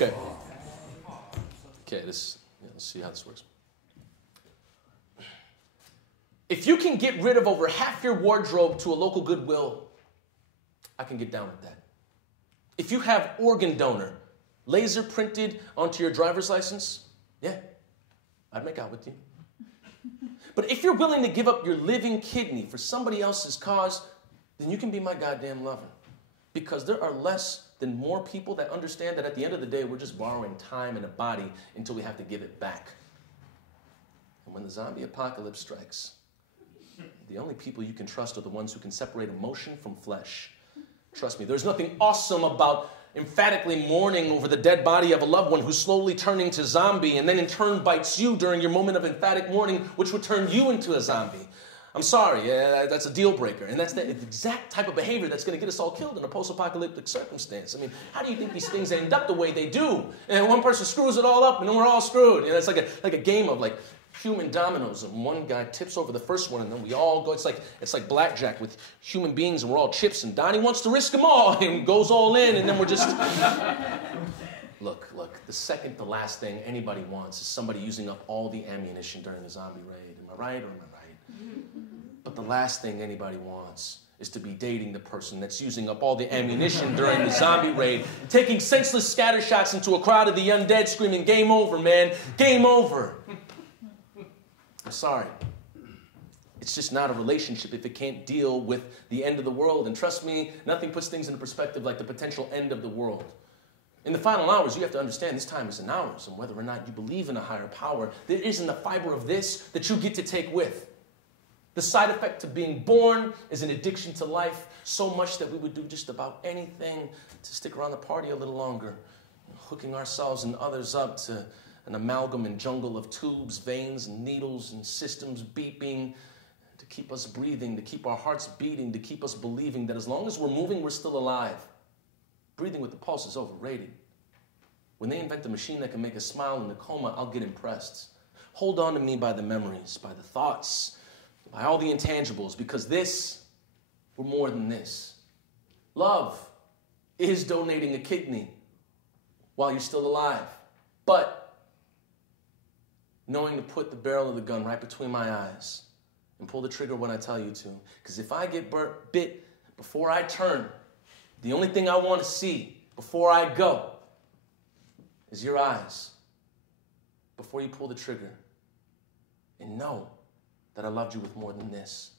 Okay. Okay, let's see how this works. If you can get rid of over half your wardrobe to a local Goodwill, I can get down with that. If you have organ donor laser printed onto your driver's license, yeah, I'd make out with you. But if you're willing to give up your living kidney for somebody else's cause, then you can be my goddamn lover. Because there are less than more people that understand that at the end of the day, we're just borrowing time and a body until we have to give it back. And when the zombie apocalypse strikes, the only people you can trust are the ones who can separate emotion from flesh. Trust me, there's nothing awesome about emphatically mourning over the dead body of a loved one who's slowly turning to zombie and then in turn bites you during your moment of emphatic mourning, which would turn you into a zombie. I'm sorry, that's a deal breaker. And that's the exact type of behavior that's going to get us all killed in a post-apocalyptic circumstance. I mean, how do you think these things end up the way they do? And one person screws it all up and then we're all screwed. You know, it's like a game of like human dominoes, and one guy tips over the first one and then we all go, it's like blackjack with human beings and we're all chips, and Donnie wants to risk them all and goes all in, and then we're just... Look, the second to last thing anybody wants is somebody using up all the ammunition during the zombie raid. Am I right or am I right? But the last thing anybody wants is to be dating the person that's using up all the ammunition during the zombie raid, taking senseless scatter shots into a crowd of the undead screaming, "Game over, man, game over." I'm sorry. It's just not a relationship if it can't deal with the end of the world. And trust me, nothing puts things into perspective like the potential end of the world. In the final hours, you have to understand this time is in ours, and whether or not you believe in a higher power, there isn't the fiber of this that you get to take with. The side effect of being born is an addiction to life, so much that we would do just about anything to stick around the party a little longer, hooking ourselves and others up to an amalgam and jungle of tubes, veins, and needles, and systems beeping to keep us breathing, to keep our hearts beating, to keep us believing that as long as we're moving, we're still alive. Breathing with the pulse is overrated. When they invent a machine that can make us smile in a coma, I'll get impressed. Hold on to me by the memories, by the thoughts, by all the intangibles, because we're more than this. Love is donating a kidney while you're still alive. But knowing to put the barrel of the gun right between my eyes and pull the trigger when I tell you to. Because if I get bit before I turn, the only thing I want to see before I go is your eyes before you pull the trigger. And know that I loved you with more than this.